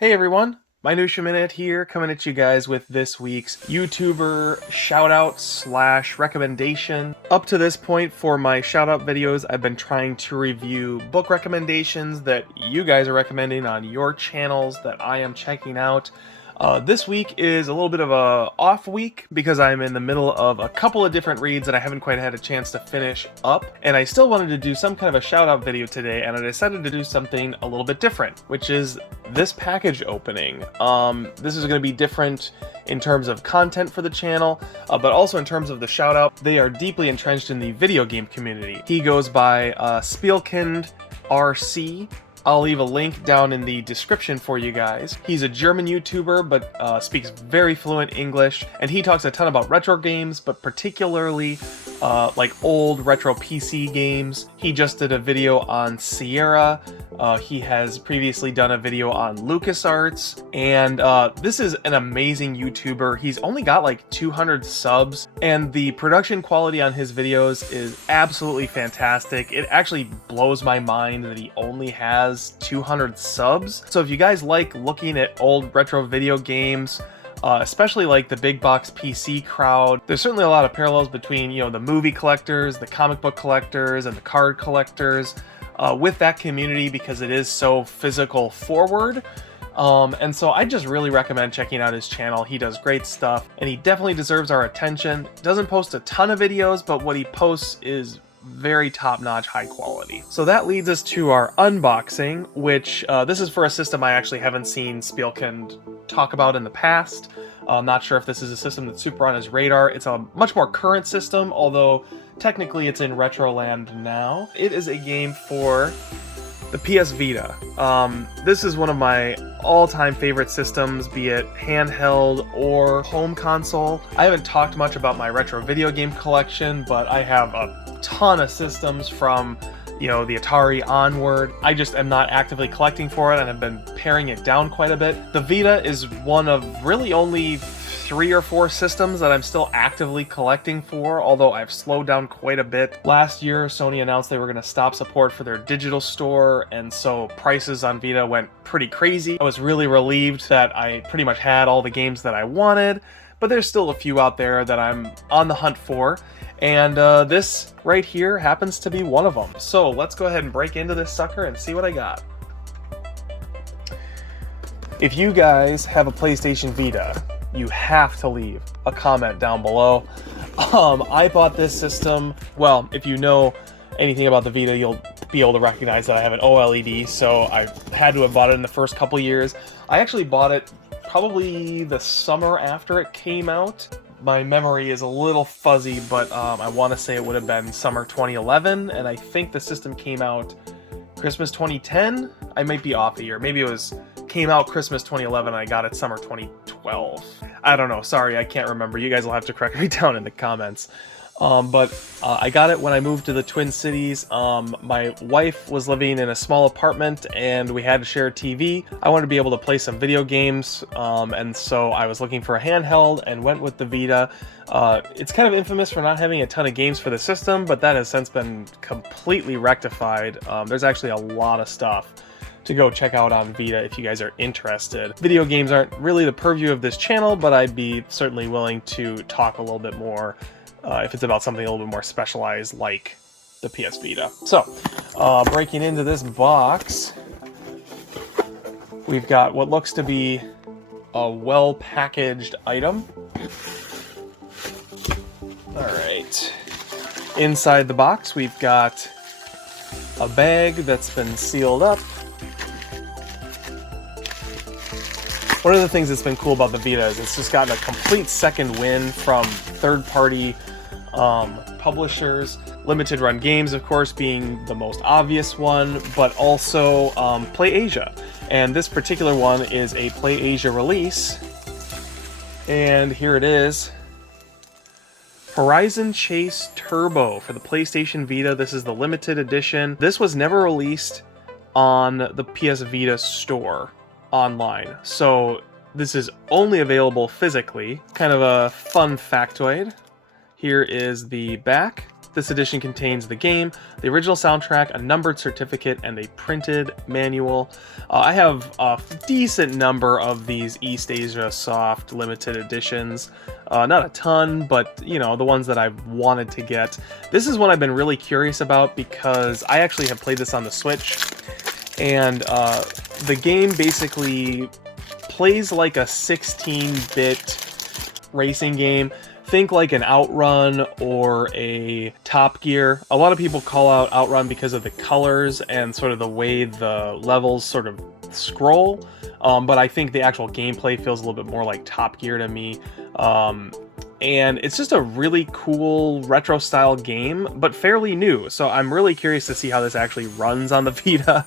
Hey everyone, Minutia Minute here, coming at you guys with this week's YouTuber shoutout slash recommendation. Up to this point for my shoutout videos, I've been trying to review book recommendations that you guys are recommending on your channels that I am checking out. This week is a little bit of a off week because I'm in the middle of a couple of different reads that I haven't quite had a chance to finish up, and I still wanted to do some kind of a shout out video today, and I decided to do something a little bit different, which is this package opening. This is going to be different in terms of content for the channel, but also in terms of the shout out. They are deeply entrenched in the video game community. He goes by Spielkind RC. I'll leave a link down in the description for you guys. He's a German YouTuber, but speaks very fluent English, and he talks a ton about retro games, but particularly like old retro PC games. He just did a video on Sierra. He has previously done a video on LucasArts, and this is an amazing YouTuber. He's only got like 200 subs, and the production quality on his videos is absolutely fantastic. It actually blows my mind that he only has 200 subs. So if you guys like looking at old retro video games, especially like the big box PC crowd, there's certainly a lot of parallels between, you know, the movie collectors, the comic book collectors, and the card collectors with that community, because it is so physical forward. And so I just really recommend checking out his channel. He does great stuff, and he definitely deserves our attention. Doesn't post a ton of videos, but what he posts is very top-notch, high quality. So that leads us to our unboxing, which this is for a system I actually haven't seen Spielkind talk about in the past. I'm not sure if this is a system that's super on his radar. It's a much more current system, although technically it's in Retroland now. It is a game for the PS Vita. This is one of my all-time favorite systems, be it handheld or home console. I haven't talked much about my retro video game collection, but I have a ton of systems from, you know, the Atari onward. I just am not actively collecting for it, and I've been paring it down quite a bit. The Vita is one of really only 3 or 4 systems that I'm still actively collecting for, although I've slowed down quite a bit. Last year, Sony announced they were going to stop support for their digital store, and so prices on Vita went pretty crazy. I was really relieved that I pretty much had all the games that I wanted, but there's still a few out there that I'm on the hunt for, and this right here happens to be one of them. So let's go ahead and break into this sucker and see what I got. If you guys have a PlayStation Vita, you have to leave a comment down below. I bought this system, well, if you know anything about the Vita, you'll be able to recognize that I have an OLED, so I had to have bought it in the first couple years. I actually bought it probably the summer after it came out. My memory is a little fuzzy, but I want to say it would have been summer 2011, and I think the system came out Christmas 2010. I might be off a year. Maybe it came out Christmas 2011 and I got it summer 2012. I don't know. Sorry, I can't remember. You guys will have to correct me down in the comments. But I got it when I moved to the Twin Cities. My wife was living in a small apartment and we had to share a TV. I wanted to be able to play some video games, and so I was looking for a handheld and went with the Vita. It's kind of infamous for not having a ton of games for the system, but that has since been completely rectified. There's actually a lot of stuff to go check out on Vita if you guys are interested. Video games aren't really the purview of this channel, but I'd be certainly willing to talk a little bit more if it's about something a little bit more specialized like the PS Vita. So, breaking into this box, we've got what looks to be a well-packaged item. Alright. Inside the box, we've got a bag that's been sealed up. One of the things that's been cool about the Vita is it's just gotten a complete second win from third-party publishers. Limited run games, of course, being the most obvious one, but also PlayAsia. And this particular one is a PlayAsia release. And here it is. Horizon Chase Turbo for the PlayStation Vita. This is the limited edition. This was never released on the PS Vita store online, so this is only available physically. Kind of a fun factoid. Here is the back. This edition contains the game, the original soundtrack, a numbered certificate, and a printed manual. I have a decent number of these East Asia Soft limited editions. Not a ton, but you know, the ones that I've wanted to get. This is one I've been really curious about because I actually have played this on the Switch, and the game basically plays like a 16-bit racing game. Think like an Outrun or a Top Gear. A lot of people call out Outrun because of the colors and sort of the way the levels sort of scroll, but I think the actual gameplay feels a little bit more like Top Gear to me. And it's just a really cool retro style game, but fairly new. So I'm really curious to see how this actually runs on the Vita,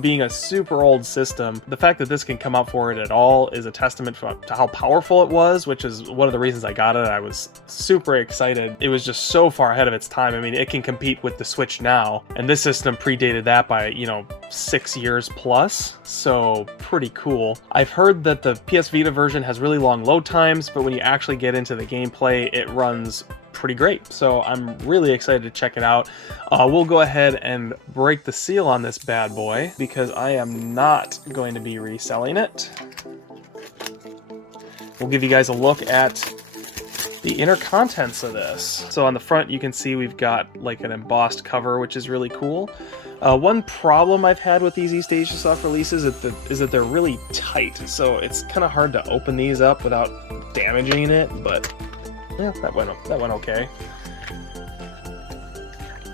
being a super old system. The fact that this can come out for it at all is a testament to how powerful it was, which is one of the reasons I got it. I was super excited. It was just so far ahead of its time. I mean, it can compete with the Switch now, and this system predated that by, you know, 6 years plus, so pretty cool. I've heard that the PS Vita version has really long load times, but when you actually get into the gameplay, it runs pretty great. So I'm really excited to check it out. We'll go ahead and break the seal on this bad boy because I am not going to be reselling it. We'll give you guys a look at the inner contents of this. So on the front, you can see we've got like an embossed cover, which is really cool. One problem I've had with these East Asia Soft releases is that they're really tight, so it's kind of hard to open these up without damaging it, but yeah, that went okay.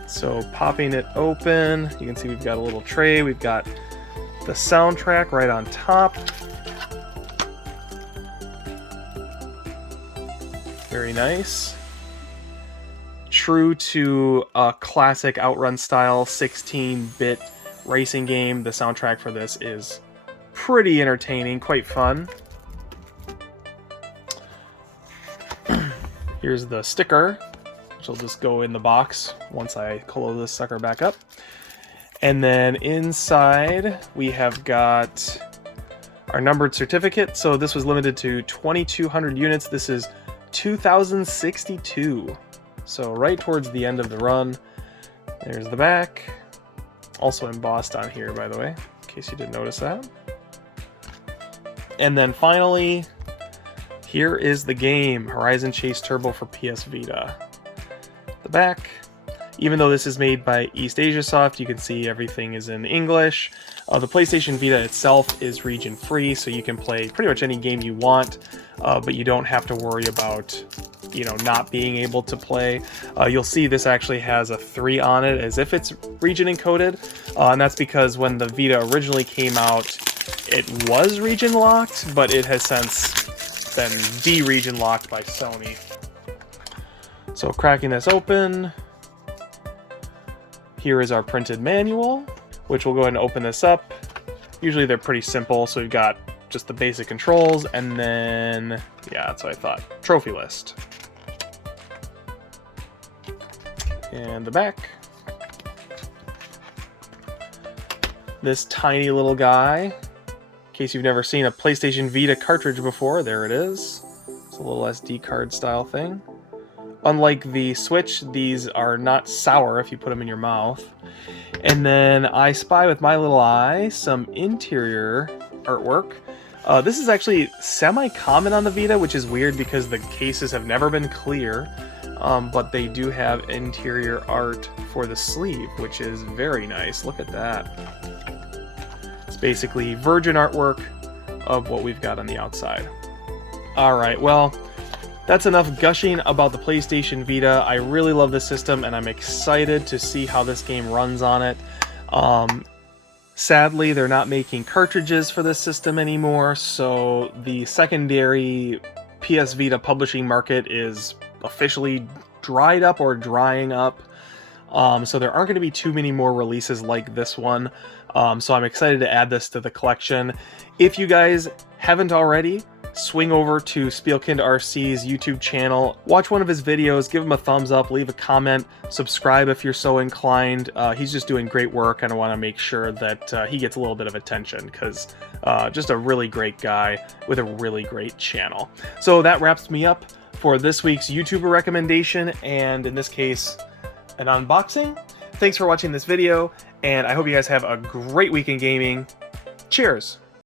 So popping it open, you can see we've got a little tray, we've got the soundtrack right on top. Very nice. True to a classic Outrun style 16-bit racing game, the soundtrack for this is pretty entertaining, quite fun. Here's the sticker, which will just go in the box once I close this sucker back up. And then inside we have got our numbered certificate. So this was limited to 2,200 units. This is 2062. So right towards the end of the run. There's the back. Also embossed on here, by the way, in case you didn't notice that. And then finally, here is the game, Horizon Chase Turbo for PS Vita. The back. Even though this is made by East Asia Soft, you can see everything is in English. The PlayStation Vita itself is region free, so you can play pretty much any game you want, but you don't have to worry about, you know, not being able to play. You'll see this actually has a 3 on it as if it's region encoded, and that's because when the Vita originally came out, it was region locked, but it has since been de-region locked by Sony. So cracking this open, here is our printed manual, which we'll go ahead and open this up. Usually they're pretty simple, so we've got just the basic controls, and then, yeah, that's what I thought, trophy list. And the back. This tiny little guy. In case you've never seen a PlayStation Vita cartridge before, there it is. It's a little SD card style thing. Unlike the Switch, these are not sour if you put them in your mouth. And then I spy with my little eye some interior artwork. This is actually semi-common on the Vita, which is weird because the cases have never been clear. But they do have interior art for the sleeve, which is very nice. Look at that. It's basically virgin artwork of what we've got on the outside. Alright, well, that's enough gushing about the PlayStation Vita. I really love this system, and I'm excited to see how this game runs on it. Sadly, they're not making cartridges for this system anymore, so the secondary PS Vita publishing market is officially dried up or drying up. So there aren't going to be too many more releases like this one. So I'm excited to add this to the collection. If you guys haven't already, swing over to Spielkind RC's YouTube channel, watch one of his videos, give him a thumbs up, leave a comment, subscribe if you're so inclined. He's just doing great work, and I want to make sure that he gets a little bit of attention because just a really great guy with a really great channel. So that wraps me up for this week's YouTuber recommendation, and in this case, an unboxing. Thanks for watching this video, and I hope you guys have a great week in gaming. Cheers!